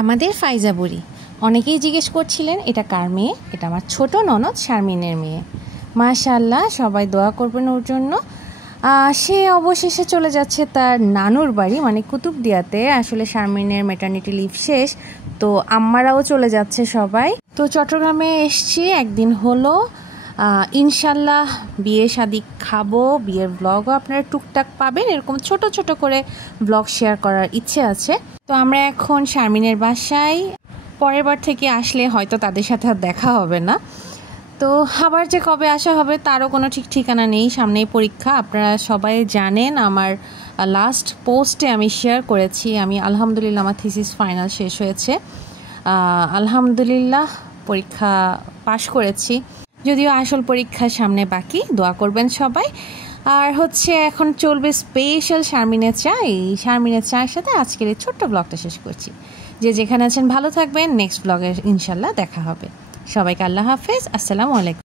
আমাদের ফাইজা বুড়ি অনেকেই জিজ্ঞেস করছিলেন এটা কার মেয়ে। এটা আমার ছোট ননদ শারমিনের মেয়ে। মাশাআল্লাহ, সবাই দোয়া করবেন ওর জন্য। সে অবশেষে চলে যাচ্ছে তার নানুর বাড়ি, মানে কুতুবদিয়াতে। আসলে শারমিনের ম্যাটারনিটি লিভ শেষ, তো আম্মারাও চলে যাচ্ছে সবাই। তো চট্টগ্রামে এসছি, একদিন হলো। ইনশাল্লাহ বিয়ে শাদি খাবো, বিয়ের ব্লগও আপনারা টুকটাক পাবেন। এরকম ছোট ছোট করে ব্লগ শেয়ার করার ইচ্ছে আছে। তো আমরা এখন শারমিনের বাসায়। পরের বার থেকে আসলে হয়তো তাদের সাথে আর দেখা হবে না। তো আবার যে কবে আসা হবে তারও কোনো ঠিক ঠিকানা নেই। সামনেই পরীক্ষা, আপনারা সবাই জানেন। আমার লাস্ট পোস্টে আমি শেয়ার করেছি আমি আলহামদুলিল্লাহ আমার থিসিস ফাইনাল শেষ হয়েছে। আলহামদুলিল্লাহ পরীক্ষা পাশ করেছি, যদিও আসল পরীক্ষা সামনে বাকি। দোয়া করবেন সবাই। আর এখন চলবে স্পেশাল শারমিনের চা। এই শারমিনের চায়ের সাথে আজকের এই ছোট্ট ব্লগটা শেষ করছি। যে যেখানে আছেন ভালো থাকবেন, নেক্সট ব্লগে ইনশাল্লাহ দেখা হবে। সবাইকে আল্লাহ হাফেজ, আসসালামু আলাইকুম।